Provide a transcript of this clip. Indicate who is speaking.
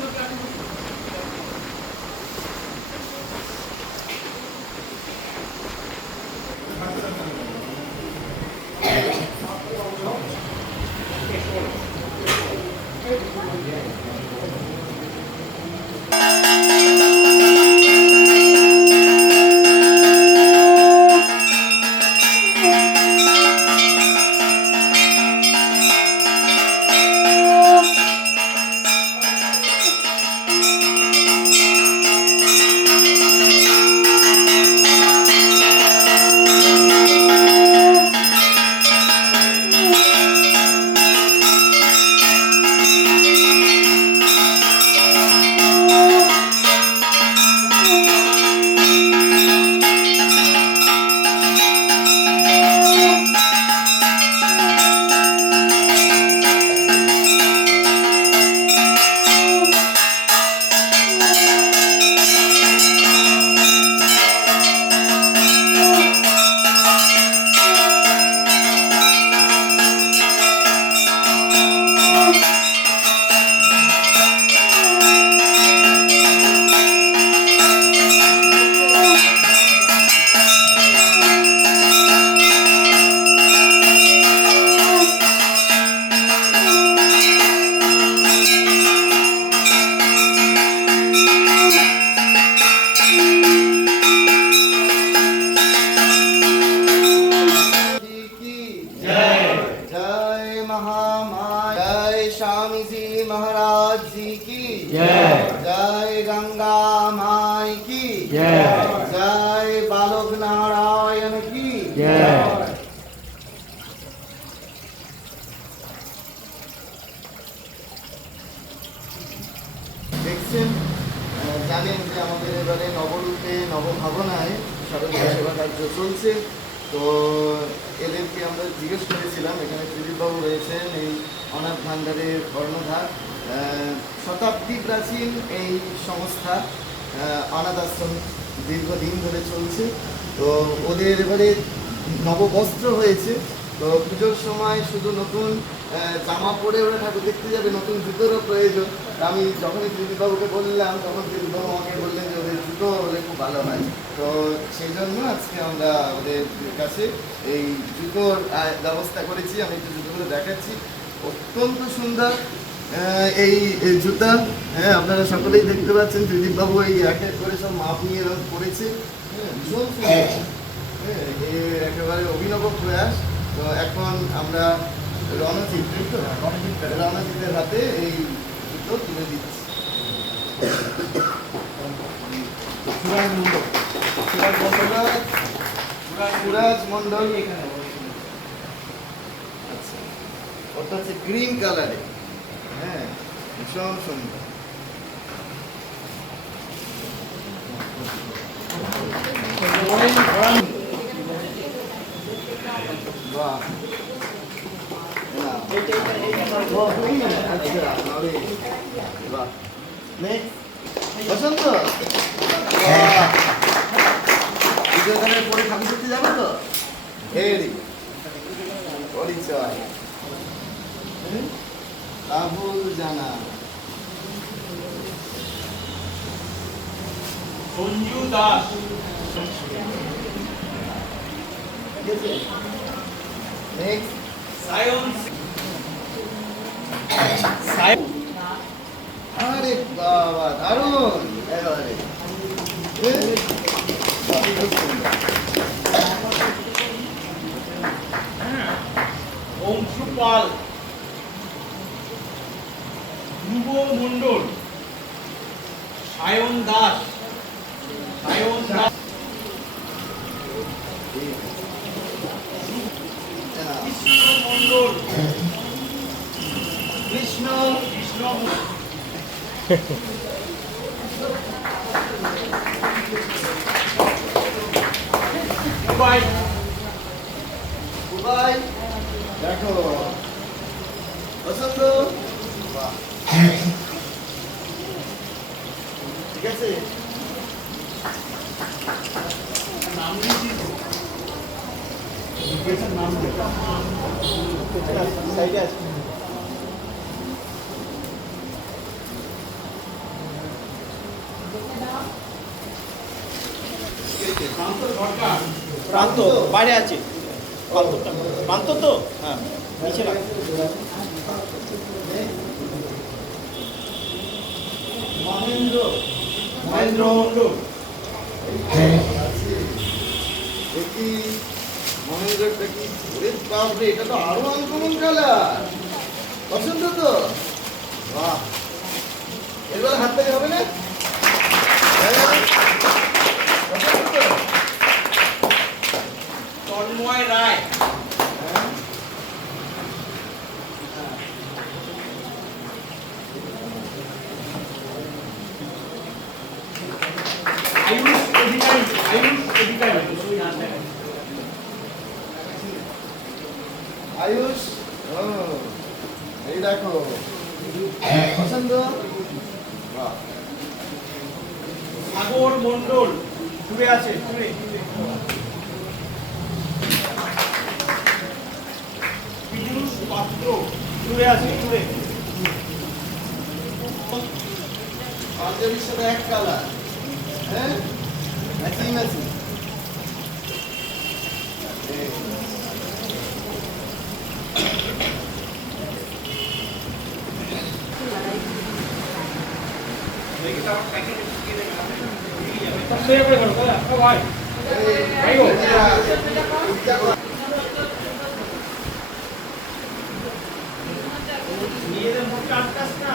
Speaker 1: Thank you. जय स्वामी जी महाराज जी की
Speaker 2: जय।
Speaker 1: जय गंगा माई की
Speaker 2: जय।
Speaker 1: जय बालक नारायण की
Speaker 2: जय।
Speaker 1: দেখছেন আহ, জানেন যে আমাদের এবারে নবরূপে নবভাবনায় সরকারি সেবা কার্য চলছে তো এদেরকে আমরা জিজ্ঞেস করেছিলাম, এখানে ত্রিদীপবাবু রয়েছেন, এই অনাথ ভান্ডারের কর্ণধার। শতাব্দী প্রাচীন এই সংস্থা অনাথ আশ্রম দীর্ঘদিন ধরে চলছে। তো ওদের এবারে নববস্ত্র হয়েছে। তো পুজোর সময় শুধু নতুন জামা পরে ওরা ঠাকুর দেখতে যাবে, নতুন জুতোরও প্রয়োজন। আমি যখনই দিদিবাবুকে বললাম, তখন দিদিবাবু আমাকে বললেন যে ওদের জুতো হলে খুব ভালো হয়। তো সেই জন্য আজকে আমরা ওদের কাছে এই জুতোর ব্যবস্থা করেছি। আমি একটু জুতোগুলো দেখাচ্ছি। অত্যন্ত সুন্দর এই জুতা। হ্যাঁ আপনারা সকলেই দেখতে পাচ্ছেন ত্রিদীপবাবু এই এক এক করে সব মাপ নিয়ে করেছে। হ্যাঁ, ভীষণ সুন্দর। হ্যাঁ, এ একেবারে অভিনব প্রয়াস। তো এখন আমরা রণজিৎ তাই তো? রণজিতের হাতে এই জুতো তুলে দিচ্ছি। সুরাজ আচ্ছা ওটা হচ্ছে গ্রিন কালারে হ্যাঁ ভীষণ সুন্দর বাহ না। আচ্ছা, আরে, বাহ। Next. বসন্ত। দ্বিতীয় পরে ঠাকুর দেখতে যাবে তো। হেরি পরিচয়? রাহুল জানা
Speaker 3: সঞ্জু দাস।
Speaker 1: নেক্সট
Speaker 3: সায়ন সায়ন
Speaker 1: আরে বাবা দারুণ। একেবারে। এ, সবই খুব সুন্দর।
Speaker 3: অংশু পাল ধ্রুব মণ্ডল। সায়ন দাস। সায়ন দাস। কৃষ্ণ মণ্ডল।
Speaker 1: কৃষ্ণ
Speaker 3: কৃষ্ণ দুবাই
Speaker 1: দুবাই দেখো বসন্ত বাহ। ঠিক আছে
Speaker 3: নাম নিয়েছি
Speaker 1: নাম সাইডে আছে
Speaker 3: প্রান্ত
Speaker 2: বাইরে আছে। প্রান্ত। তো? হ্যাঁ নিচে রাখ।
Speaker 1: মহেন্দ্র।
Speaker 3: মহেন্দ্র মন্ডল
Speaker 1: দেখি মহেন্দ্রটা কি ওরে বাপরে এটা তো আরও আনকমন কালার। পছন্দ তো? বাহ। এবার হাত থেকে হবে না হ্যাঁ? পছন্দ তো?
Speaker 3: তন্ময় রায়
Speaker 1: হ্যাঁ?
Speaker 3: অধিকারী আয়ুষ
Speaker 1: ও এই দেখো। পছন্দ
Speaker 3: সাগর মন্ডল দূরে আছে দূরে দূরে। পাত্র দূরে আছে দূরে
Speaker 1: পাঞ্জাবির সাথে এক কালার হ্যাঁ ম্যাচিং ম্যাচিং
Speaker 3: সব করে করো দাদা ও ভাই ভাই গো নিজেদের মুখে আটকাস না